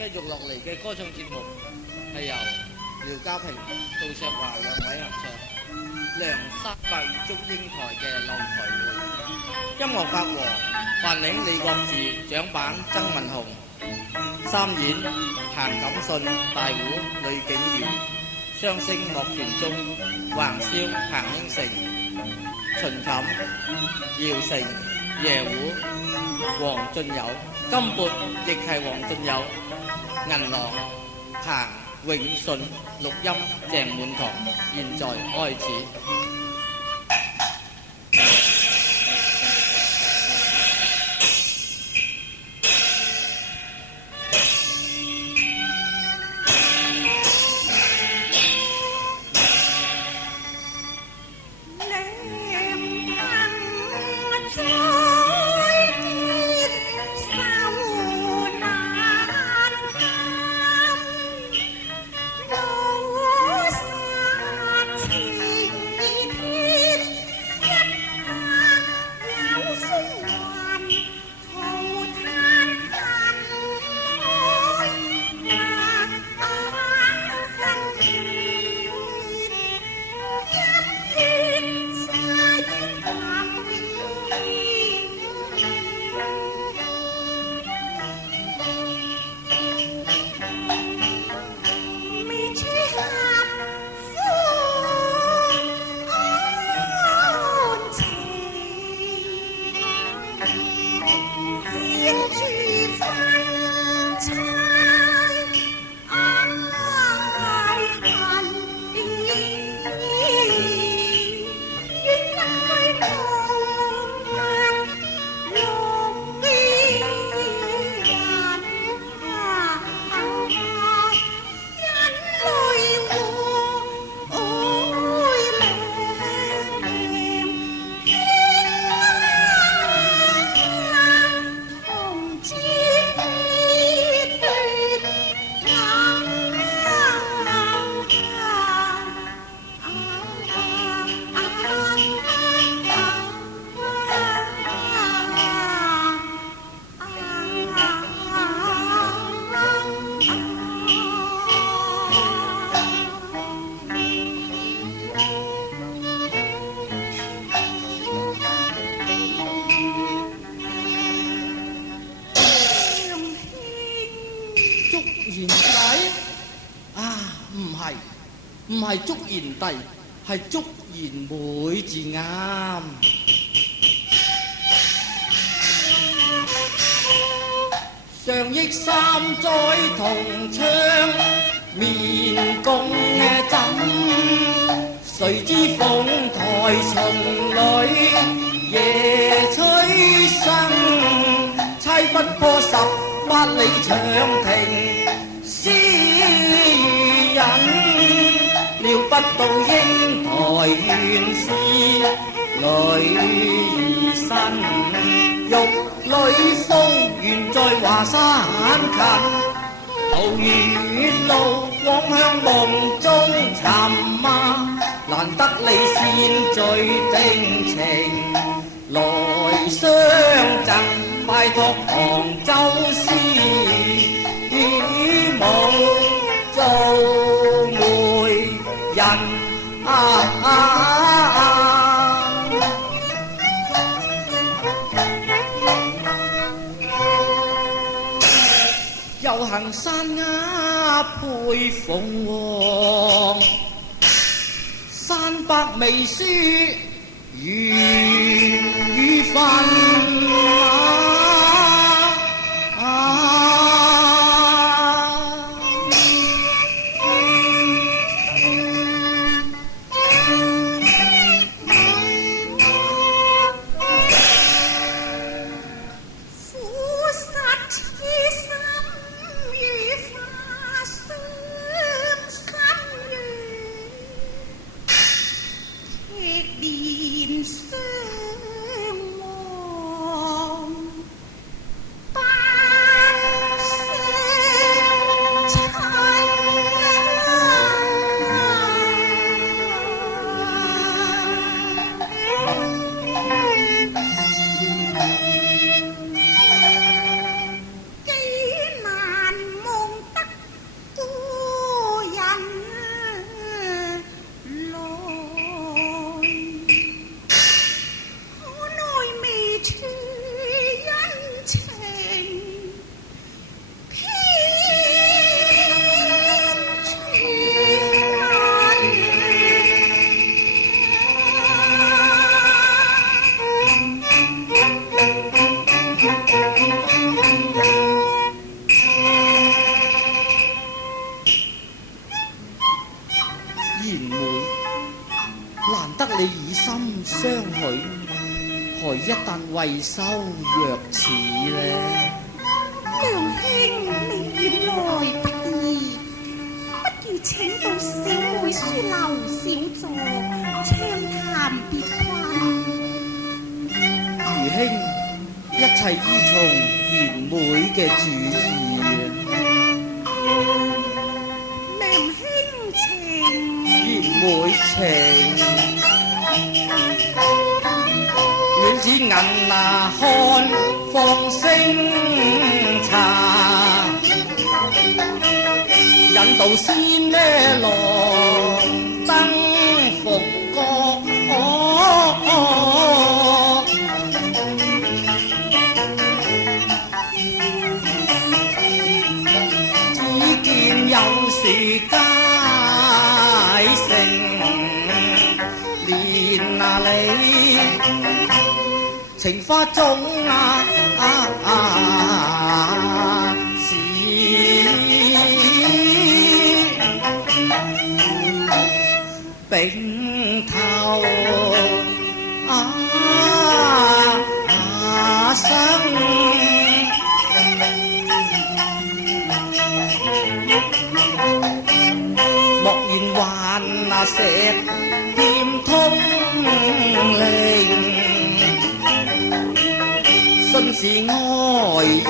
繼續落嚟嘅歌唱節目係由廖家平、杜石華兩位合唱，梁山伯與祝英台嘅《樓台會》。音樂法和范嶺李國治，掌板曾文雄，三演彭錦信、大胡呂景堯，雙星樂團中橫簫彭英成，秦琴姚成、椰胡黃俊友，金撥亦係黃俊友，銀郎彭永順，錄音鄭滿堂。現在開始。唔係祝賢弟，係祝賢妹字啱。上億三載同窗，面共枕，誰知鳳台松裏夜催生，猜不破18里長亭詩與人。料不到英台原是女兒身，玉女風原在華山近，途月路往向夢中尋啊，難得你善聚定情來相贈，拜託杭州詩與夢做媒人遊行山鴉配鳳凰，山伯微書緣與分女，何一旦為收若此呢？梁兄，你遠來不易，不如請到小妹書樓小坐，暢談別困。愚兄，一切依從賢妹嘅主意。梁兄請。賢妹請。戀子銀看放星茶，引導仙呢郎登鳳閣。只見有時佳城連理，情花中是並頭生，莫言還石劍通靈，信是愛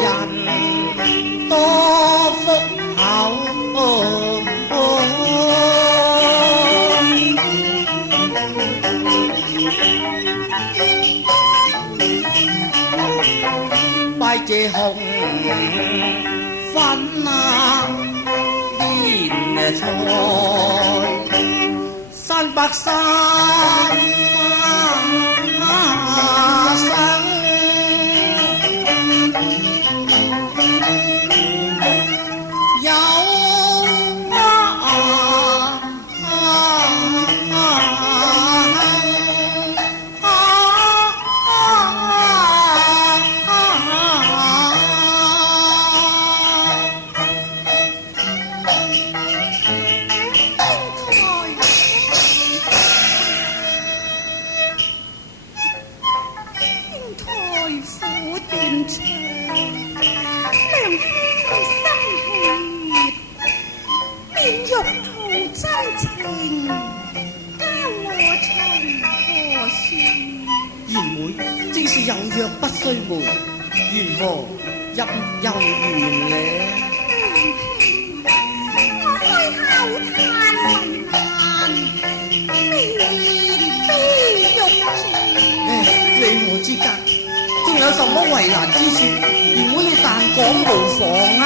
人多福厚。拜謝紅粉連菜，山北山生。正是有約不須瞞，緣何入又緣呢？我開口嘆難，面悲欲絕。你我之間仲有什麼為難之處？緣妹你但講無妨啊！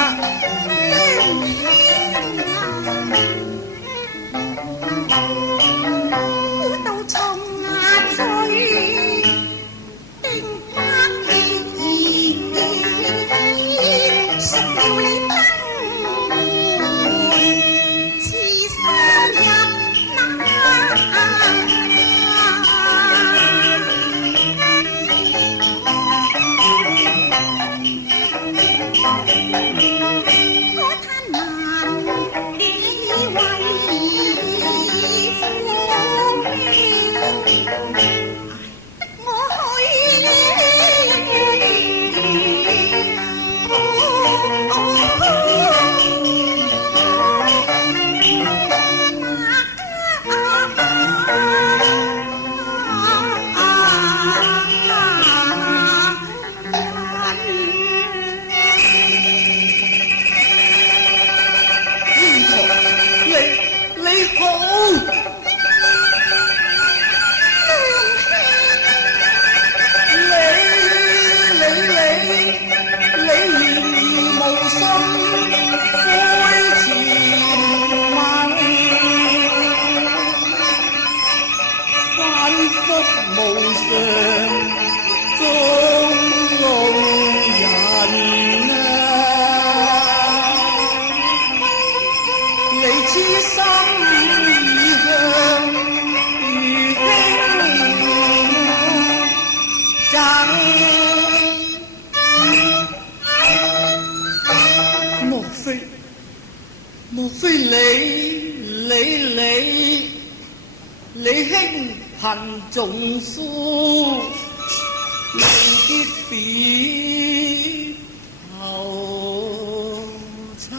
莫非你兄恨總夫未必比後親。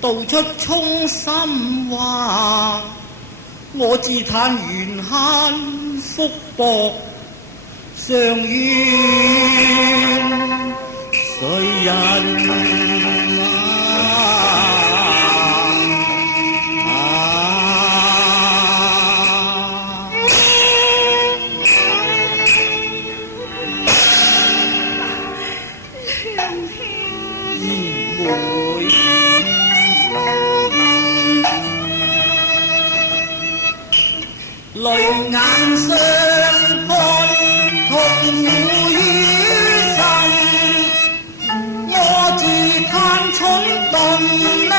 道出衷心話，我自嘆緣慳福薄，常怨誰人淚眼相看，痛苦於心。我自嘆蠢鈍呢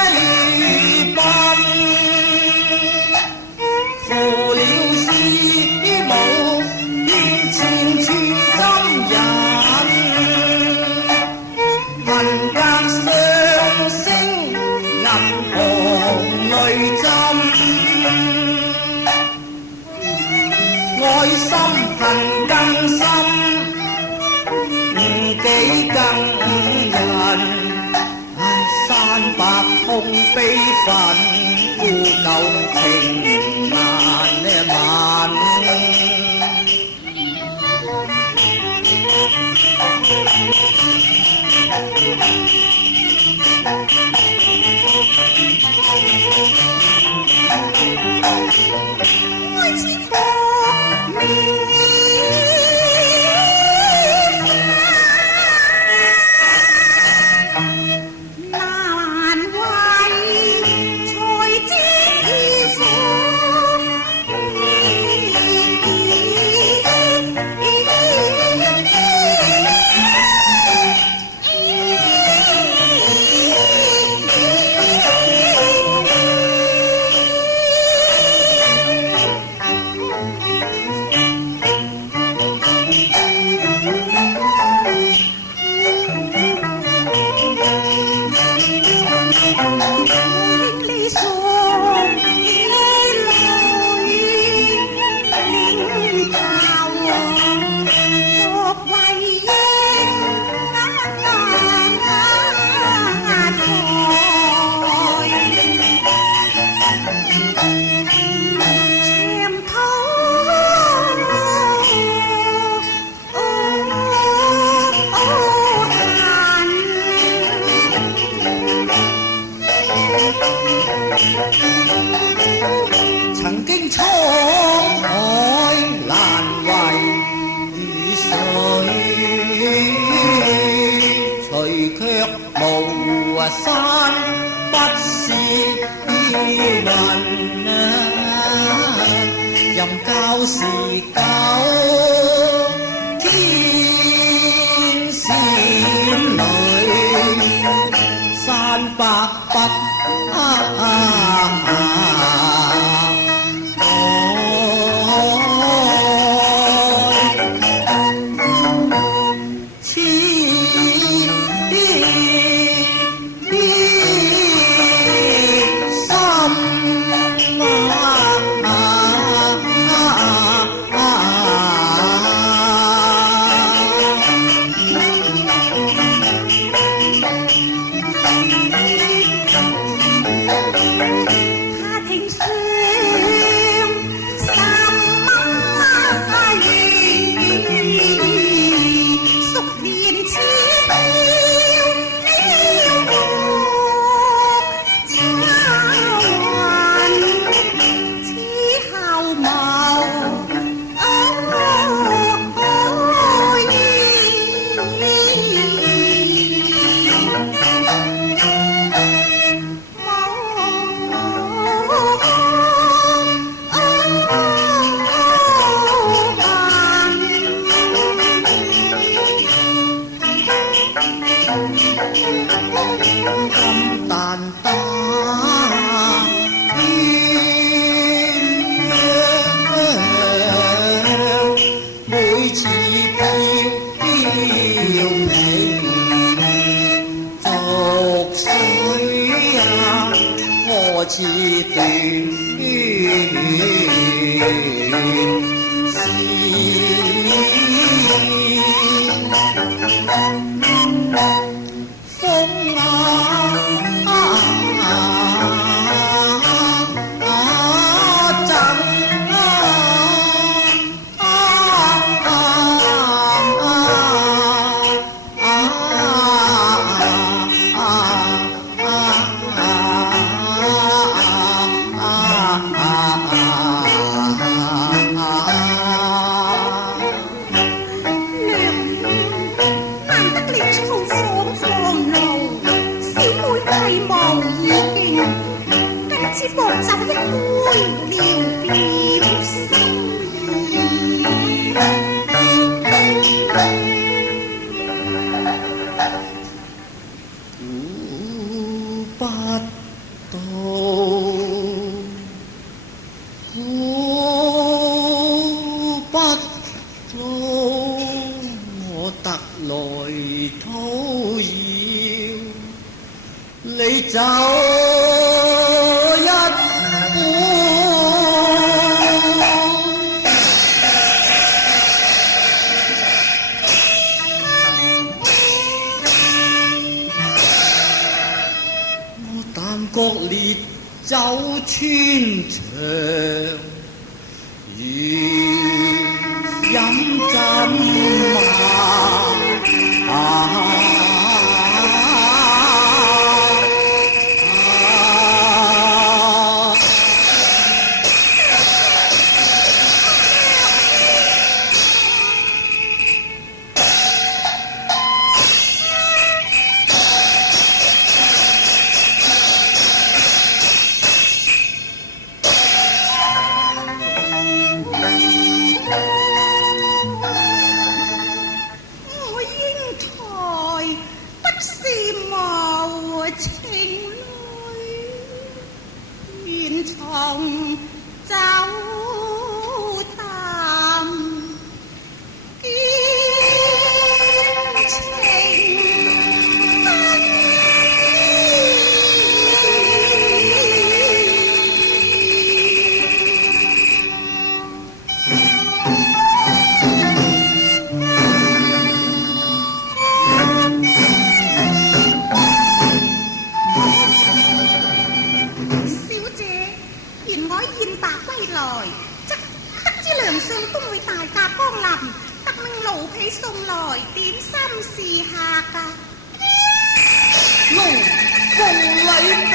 笨，負了師母面前處心人，恨隔雙星銀行淚針。愛心恨更深，幾更人，唉，山白空悲憤，孤舊情難呢晚。愛似火面難為才知理想已來領教作為應長途曾經滄海難為雨水，除卻無山不是雲任教時久，天閃裏山伯伯金蛋打天亮，每次飄飄零，逐水我似斷似薄酒一杯，聊表心意。估不到，估不到，我特來討要你走。覺烈酒穿腸，如飲怎晚。從走淡見情小姐，原我燕白歸來，則得知梁相公會大駕光臨，特命奴婢送來點心侍客噶。龍鳳禮餅，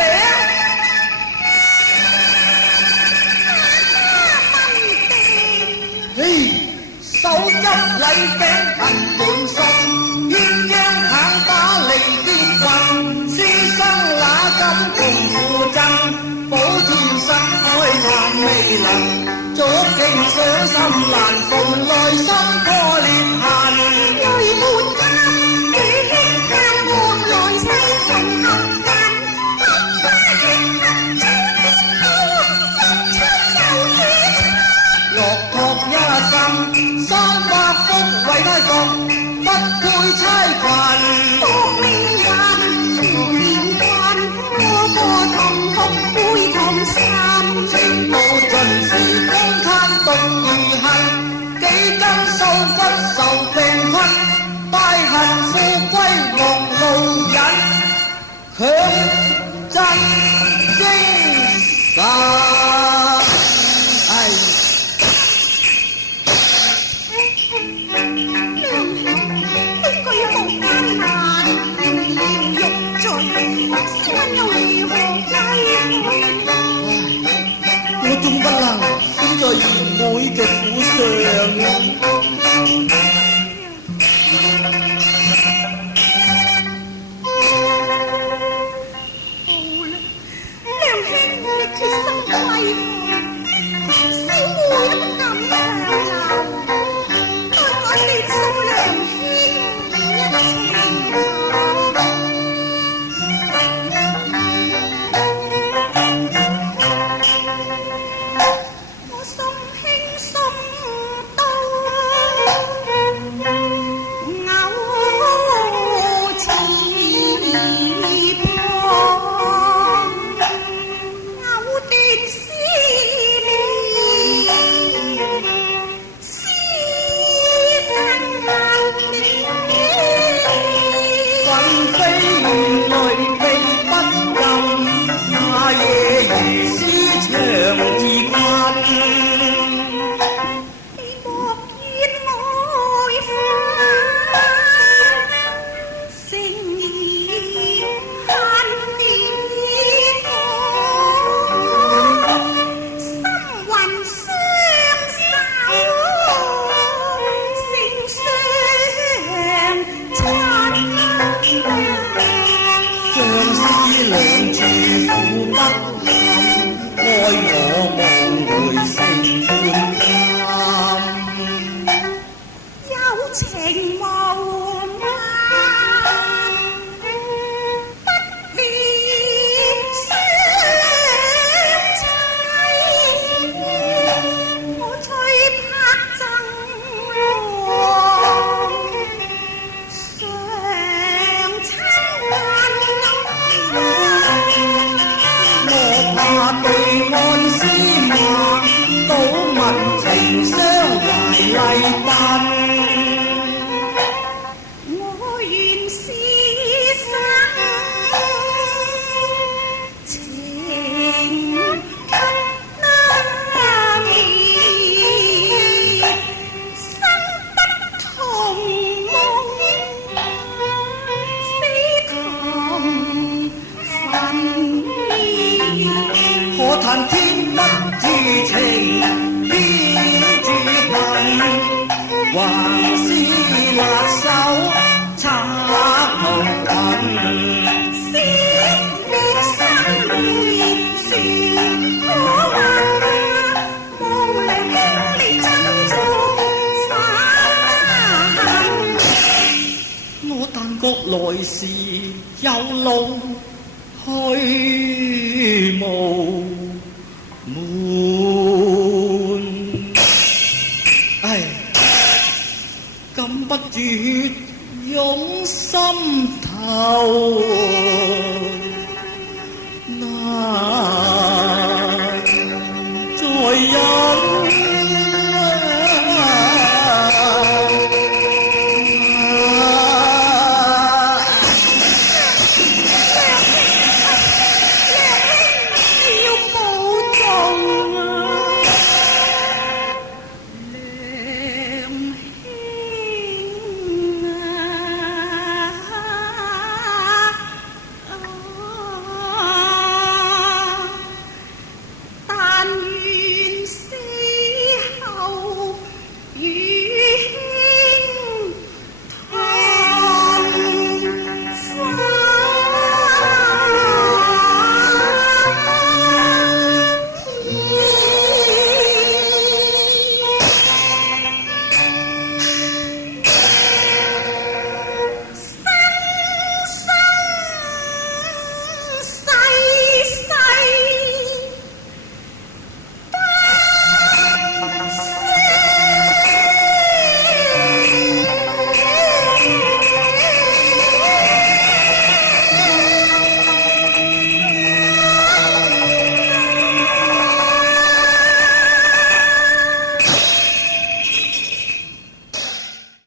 嘿，手執禮餅憑本心，鴛鴦棒打離邊棍，師生那金共負贈，保天生開壇未能，觸景傷心難逢，內心破裂痕。淚滿襟，與輕盼望來世同行人，桃花結合將變好，風吹又雨落拓一生，三百福為他讀，不配差群。薄命人，長年慣，個同哭背同心。情到盡時空攤獨如恨，幾根受骨受病困，大恨富貴望路人，強震精神。娘兄，呢句無艱難，要玉罪，試問又如何計去？我總不能死在賢妹嘅府上啊！好啦，娘兄你決心歸去，小妹都不敢強留，待我接送娘兄一程。我送兄送到牛池旁，牛斷絲分飛淚被不禁，那夜如絲長自困。你莫見愛花，誠意恨別我，心魂相守，成雙親。相思兩處苦不堪，愛我無回成半擔。有情無間，不必相砌。我最怕憎我常親我怕對岸司馬，倒問情傷懷麗賓。我願是生情給那年，生不同夢，死同分異。可嘆天不知情，天注定，橫是辣手拆無痕。先別生意是可恨，無良兄你珍重花我但覺來時有路去無悶。唉，禁不住湧心頭。